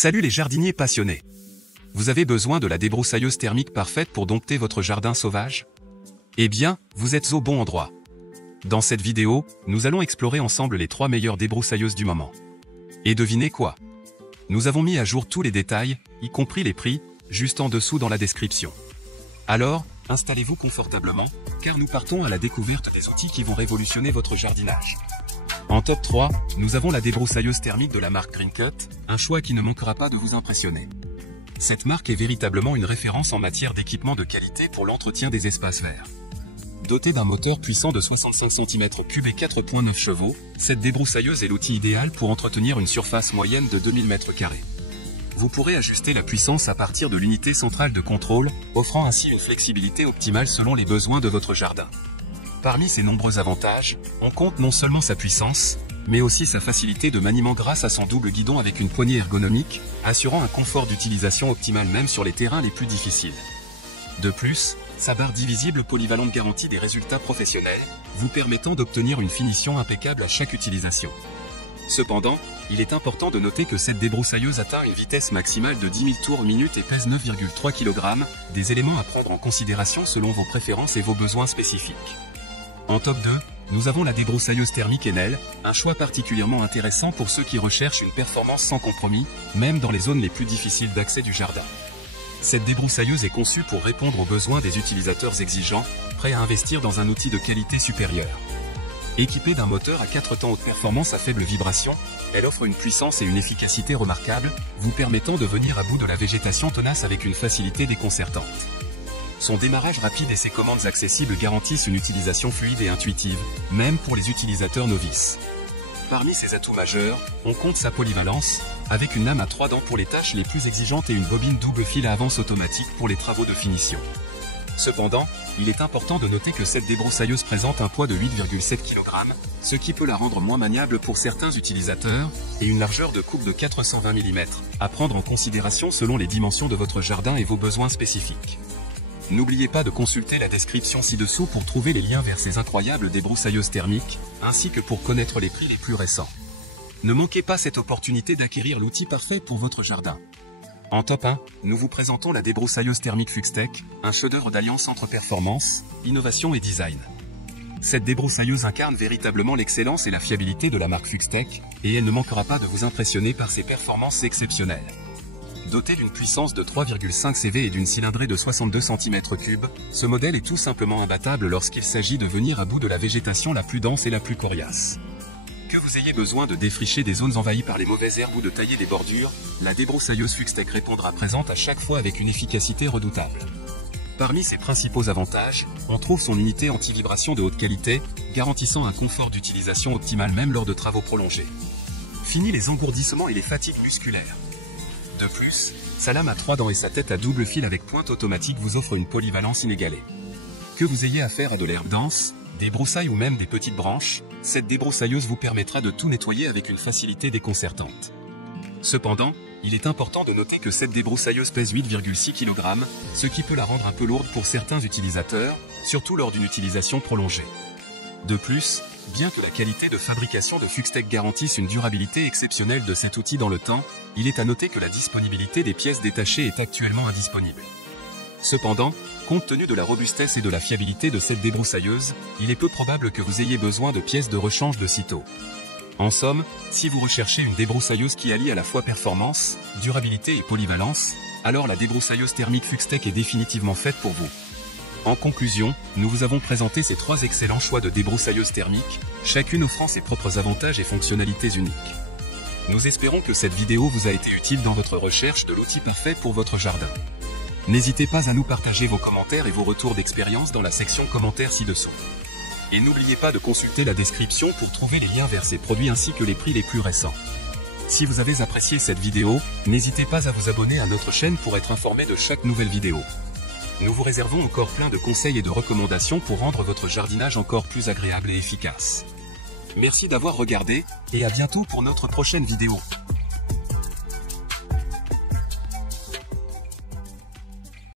Salut les jardiniers passionnés! Vous avez besoin de la débroussailleuse thermique parfaite pour dompter votre jardin sauvage? Eh bien, vous êtes au bon endroit. Dans cette vidéo, nous allons explorer ensemble les 3 meilleures débroussailleuses du moment. Et devinez quoi? Nous avons mis à jour tous les détails, y compris les prix, juste en dessous dans la description. Alors, installez-vous confortablement, car nous partons à la découverte des outils qui vont révolutionner votre jardinage. En top 3, nous avons la débroussailleuse thermique de la marque Greencut, un choix qui ne manquera pas de vous impressionner. Cette marque est véritablement une référence en matière d'équipement de qualité pour l'entretien des espaces verts. Dotée d'un moteur puissant de 65 cm3 et 4,9 chevaux, cette débroussailleuse est l'outil idéal pour entretenir une surface moyenne de 2000 m². Vous pourrez ajuster la puissance à partir de l'unité centrale de contrôle, offrant ainsi une flexibilité optimale selon les besoins de votre jardin. Parmi ses nombreux avantages, on compte non seulement sa puissance, mais aussi sa facilité de maniement grâce à son double guidon avec une poignée ergonomique, assurant un confort d'utilisation optimal même sur les terrains les plus difficiles. De plus, sa barre divisible polyvalente garantit des résultats professionnels, vous permettant d'obtenir une finition impeccable à chaque utilisation. Cependant, il est important de noter que cette débroussailleuse atteint une vitesse maximale de 10 000 tours minute et pèse 9,3 kg, des éléments à prendre en considération selon vos préférences et vos besoins spécifiques. En top 2, nous avons la débroussailleuse thermique Enel, un choix particulièrement intéressant pour ceux qui recherchent une performance sans compromis, même dans les zones les plus difficiles d'accès du jardin. Cette débroussailleuse est conçue pour répondre aux besoins des utilisateurs exigeants, prêts à investir dans un outil de qualité supérieure. Équipée d'un moteur à 4 temps haute performance à faible vibration, elle offre une puissance et une efficacité remarquables, vous permettant de venir à bout de la végétation tenace avec une facilité déconcertante. Son démarrage rapide et ses commandes accessibles garantissent une utilisation fluide et intuitive, même pour les utilisateurs novices. Parmi ses atouts majeurs, on compte sa polyvalence, avec une lame à 3 dents pour les tâches les plus exigeantes et une bobine double fil à avance automatique pour les travaux de finition. Cependant, il est important de noter que cette débroussailleuse présente un poids de 8,7 kg, ce qui peut la rendre moins maniable pour certains utilisateurs, et une largeur de coupe de 420 mm, à prendre en considération selon les dimensions de votre jardin et vos besoins spécifiques. N'oubliez pas de consulter la description ci-dessous pour trouver les liens vers ces incroyables débroussailleuses thermiques, ainsi que pour connaître les prix les plus récents. Ne manquez pas cette opportunité d'acquérir l'outil parfait pour votre jardin. En top 1, nous vous présentons la débroussailleuse thermique Fuxtech, un chef-d'œuvre d'alliance entre performance, innovation et design. Cette débroussailleuse incarne véritablement l'excellence et la fiabilité de la marque Fuxtech, et elle ne manquera pas de vous impressionner par ses performances exceptionnelles. Doté d'une puissance de 3,5 CV et d'une cylindrée de 62 cm3, ce modèle est tout simplement imbattable lorsqu'il s'agit de venir à bout de la végétation la plus dense et la plus coriace. Que vous ayez besoin de défricher des zones envahies par les mauvaises herbes ou de tailler des bordures, la débroussailleuse Fuxtech répondra présente à chaque fois avec une efficacité redoutable. Parmi ses principaux avantages, on trouve son unité anti-vibration de haute qualité, garantissant un confort d'utilisation optimal même lors de travaux prolongés. Fini les engourdissements et les fatigues musculaires. De plus, sa lame à 3 dents et sa tête à double fil avec pointe automatique vous offrent une polyvalence inégalée. Que vous ayez affaire à de l'herbe dense, des broussailles ou même des petites branches, cette débroussailleuse vous permettra de tout nettoyer avec une facilité déconcertante. Cependant, il est important de noter que cette débroussailleuse pèse 8,6 kg, ce qui peut la rendre un peu lourde pour certains utilisateurs, surtout lors d'une utilisation prolongée. De plus, bien que la qualité de fabrication de Fuxtech garantisse une durabilité exceptionnelle de cet outil dans le temps, il est à noter que la disponibilité des pièces détachées est actuellement indisponible. Cependant, compte tenu de la robustesse et de la fiabilité de cette débroussailleuse, il est peu probable que vous ayez besoin de pièces de rechange de sitôt. En somme, si vous recherchez une débroussailleuse qui allie à la fois performance, durabilité et polyvalence, alors la débroussailleuse thermique Fuxtech est définitivement faite pour vous. En conclusion, nous vous avons présenté ces 3 excellents choix de débroussailleuses thermiques, chacune offrant ses propres avantages et fonctionnalités uniques. Nous espérons que cette vidéo vous a été utile dans votre recherche de l'outil parfait pour votre jardin. N'hésitez pas à nous partager vos commentaires et vos retours d'expérience dans la section commentaires ci-dessous. Et n'oubliez pas de consulter la description pour trouver les liens vers ces produits ainsi que les prix les plus récents. Si vous avez apprécié cette vidéo, n'hésitez pas à vous abonner à notre chaîne pour être informé de chaque nouvelle vidéo. Nous vous réservons encore plein de conseils et de recommandations pour rendre votre jardinage encore plus agréable et efficace. Merci d'avoir regardé, et à bientôt pour notre prochaine vidéo.